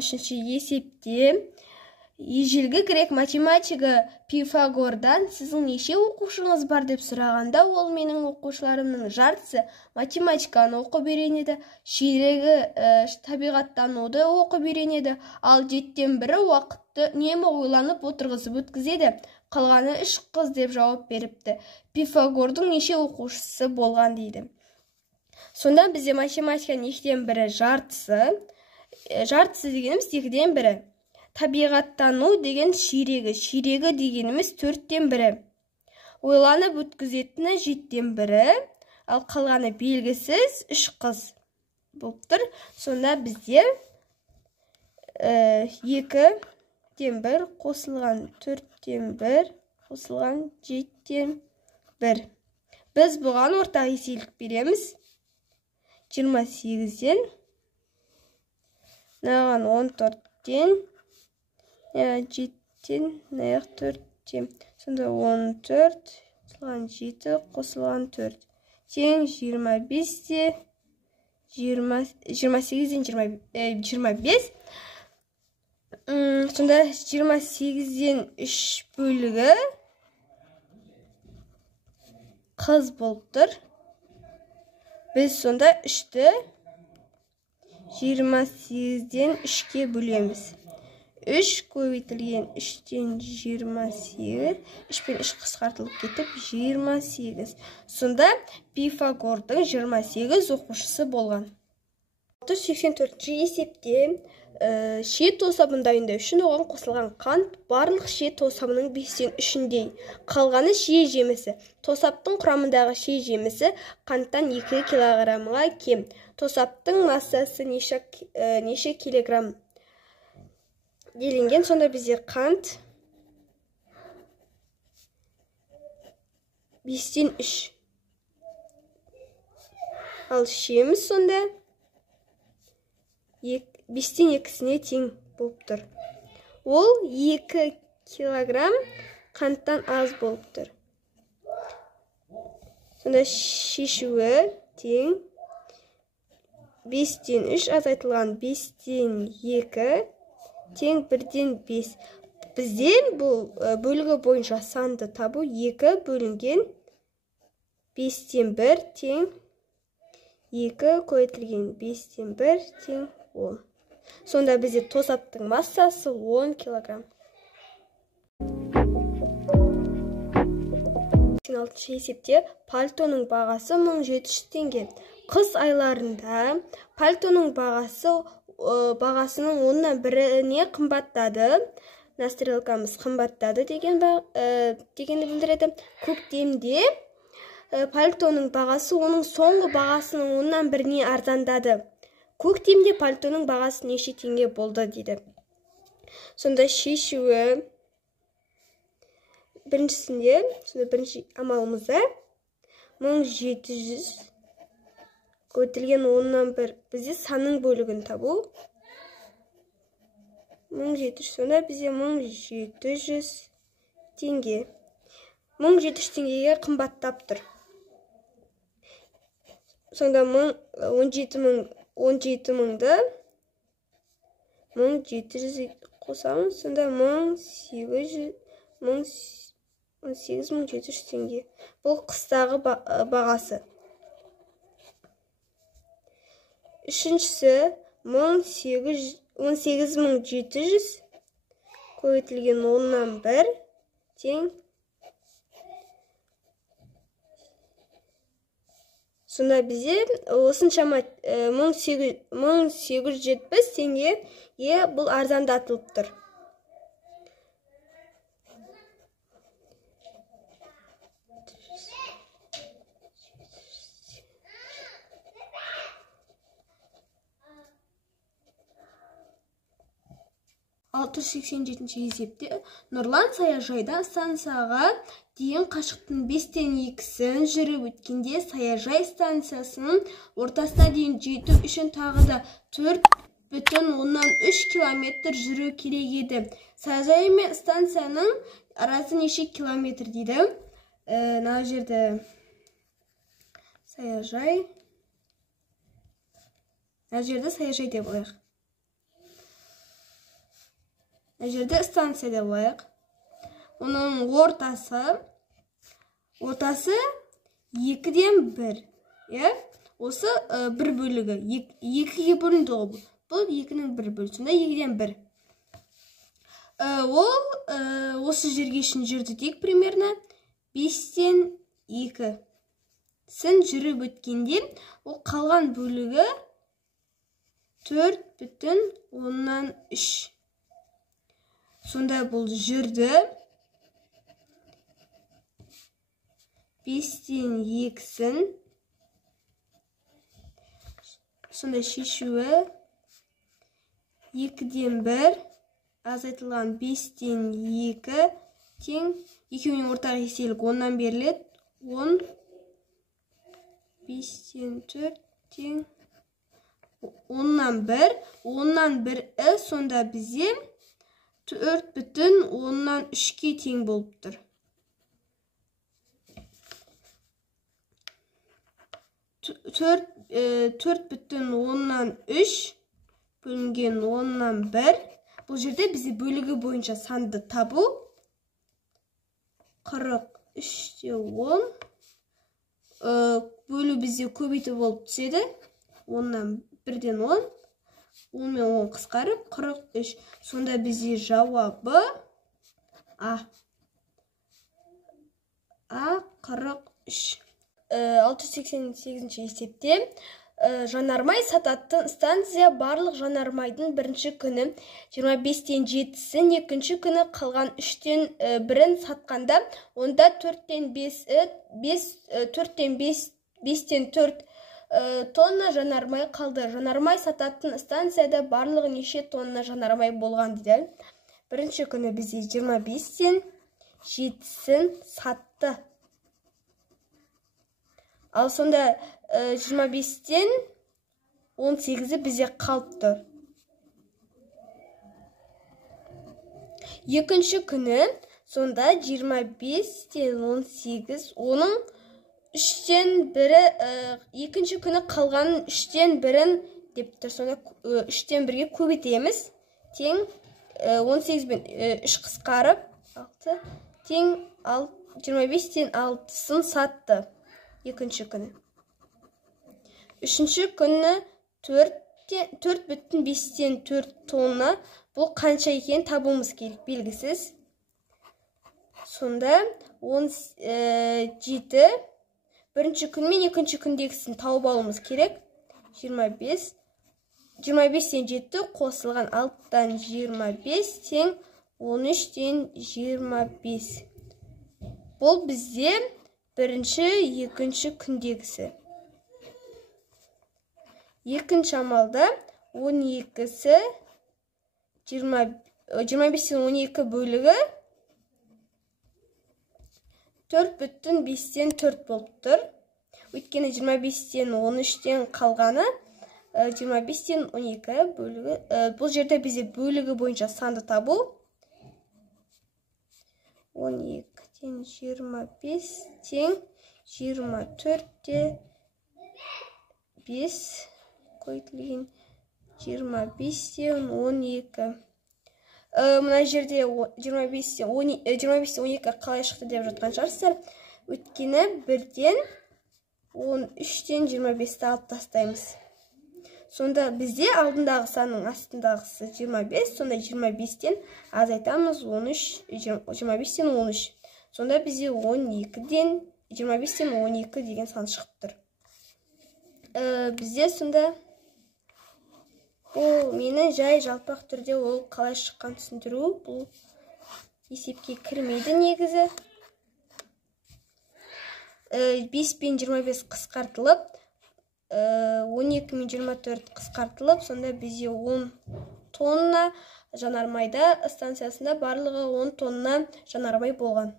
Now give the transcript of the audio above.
3-ші есепте ежелгі грек математигі Пифагордан сіздің неше оқушыңыз бар деп сұрағанда, ол менің оқушыларымның жартысы математиканы оқып үйренеді, ширегі табиғаттануды оқып үйренеді, ал 7-тен бірі уақытты үнемі ойланып отырғызып өткізеді. Қалғаны 3 қыз деп жауап беріпті. Пифагордың неше оқушысы болған дейді. Сонда бізде математика нешеден бірі жартысы дегеніміз 2-ден бірі. Табиғаттану деген ширегі дегеніміз 4-тен бірі. Ойланып өткізетіні 7-тен бірі, ал қалғаны белгісіз 3 қыз болып тұр. Сонда бізде 2-тен 1 қосылған 4-тен 1 қосылған 7-тен 1. Біз бұған ортақ еселік береміз. 28-ден наған 14-тен 7-тен 4-тен. Сонда 14 қосылған 7 қосылған 4. Тең 25-де 28-ден 25. Сонда 28-ден 3 бөлігі қыз болып тұр. Біз сонда 3-ті 28-ден 3-ке бөлеміз. 3 көбейтілген 3-тен 28, 3 пен 3 қысқартылып кетіп 28. Сонда Пифагордың 28 оқушысы болған. 684-ші есепте ше тосабын дайындау үшін оған қосылған қант барлық ше тосабының 5-тен 3-індей. Қалғаны ше жемісі. Тосаптың құрамындағы ше жемісі қанттан 2 килограммға кем. Тосаптың массасы неше килограмм делінген. Сонда бізде қант 5-тен 3. Ал шеміз сонда 5-тен 2-сіне тең болып тұр. Ол 2 килограмм қанттан аз болып тұр. Сонда шешуі тең 5-тен 3 азайтылған 5-тен 2 тең 1-ден 5. Бізден бұл бөлігі бойынша санды табу 2 бөлінген 5-тен 1 тең 2 көбейтілген 5-тен 1 тең 10. Сонда бізде тосаптың массасы 10 килограмм. 6-ші есепте пальтоның бағасы 1700 теңге. Қыс айларында пальтоның бағасының 10-нан біріне қымбаттады. На стрелкамыз қымбаттады дегенді білдіреді. Көктемде пальтоның бағасы оның соңғы бағасының 10-нан біріне арзандады. Көктемде пальтоның бағасы неше теңге болды дейді. Сонда шешуі бірінші амалымызда 1700 көтілген 10-нан 1. Бізде санның бөлігін табу 1700. Сонда бізде 1700 теңге. 1700 теңгеге қымбаттап тұр. Сонда 17.000-ды 1700 қосамыз. Сонда 18.700 теңге. Бұл қыстағы бағасы. Үшіншісі 18.700 көбейтілген 10-нан 1 тең. Сонда бізде осыншама 1870 теңге бұл арзандатылып тұр. есепте Нұрлан саяжайда станцияға дейін қашықтың 5-тен 2-сін жүріп өткенде саяжай станциясының ортасына дейін жету үшін тағы да 4,3 километр жүру керек еді. Саяжай мен станцияның арасы неше километр дейді. Мына жерде саяжай. Мына жерде саяжай деп қояйық. Мына жерде станция деп алайық. Оның ортасы 2-ден 1. Осы бір бөлігі. 2-ге бөлінді ғой бұл. Бұл 2-ның 1 бөлігі. Сонда 2-ден 1. Ол осы жерге шын жүрді дейік примерно 5-тен 2. Сін жүріп өткенде, ол қалған бөлігі 4,3. Сонда бұл жүрді 5-тен 2-сін. Сонда шешуі 2-ден 1 азайтылған 5-тен 2 тең. Екеуінің ортақ еселік 10-нан беріледі. 10 5-тен 4 тең 10-нан 1. 10-нан 1 сонда бізе 4,3-ке тең болып тұр. 4,3 бөлінген 10-нан 1. Бұл жерде бізде бөлігі бойынша санды табу. 43-те 10. Бөлу бізде көбейту болып түседі. 10-нан 1-ден 10. 10 мен 10 қысқарып 43. Сонда бізде жауабы А. 43. 688-ші есепте жанармай сататын станция барлық жанармайдың бірінші күні 25-тен 7-сін, екінші күні қалған 3-тен 1-ін сатқанда, онда 4-тен 4 тонна жанармай қалды. Жанармай сататын станцияда барлығы неше тонна жанармай болған дейді. Бірінші күні бізде 25-тен 7-сін сатты. Ал сонда 25-тен 18-і бізде қалып тұр. Екінші күні сонда 25-тен 18, оның 3-тен 1-і, екінші күні қалғанын 3-тен 1-ін деп тұр. Сонда 3-тен 1-ге көбейтеміз. Тең 18 бен 3 қысқарып 6 тең 25-тен 6-сын сатты. Екінші күні. Үшінші күні 4,5-тен 4 тонна. Бұл қанша екен табуымыз керек, белгісіз. Сонда 17. Бірінші күн мен екінші күндегісін тауып алуымыз керек. 25. 25-тен 7 қосылған 6-тан 25 тең 13-тен 25. Бұл бізде бірінші, екінші күндегісі. Екінші амалда 12-сі 25-тен 12 бөлігі 4,5-тен 4 болып тұр. Өйткені 25-тен 13-тен қалғаны 25-тен 12 бөлігі. Бұл жерде бізде бөлігі бойынша санды табу. 12-тен 25 тең 24-те 5 көйтілген 25-тен 12. Мұна жерде 25-тен 12 қалай шықты деп жатқан шығарсыздар. Өткені 1-ден 13-тен 25-ті алып тастаймыз. Сонда бізде алдындағы санның астындағысы 25, сонда 25-тен азайтамыз 25-тен 13. Сонда бізде 12-ден 25-тен 12 деген сан шығып тұр. Бізде сонда бұл мені жай жалпақ түрде ол қалай шыққан түсіндіру. Бұл есепке кірмейді негізі. 5 пен 25 қысқартылып, 12 мен 24 қысқартылып, сонда бізде 10 тонна жанармайда станциясында барлығы 10 тонна жанармай болған.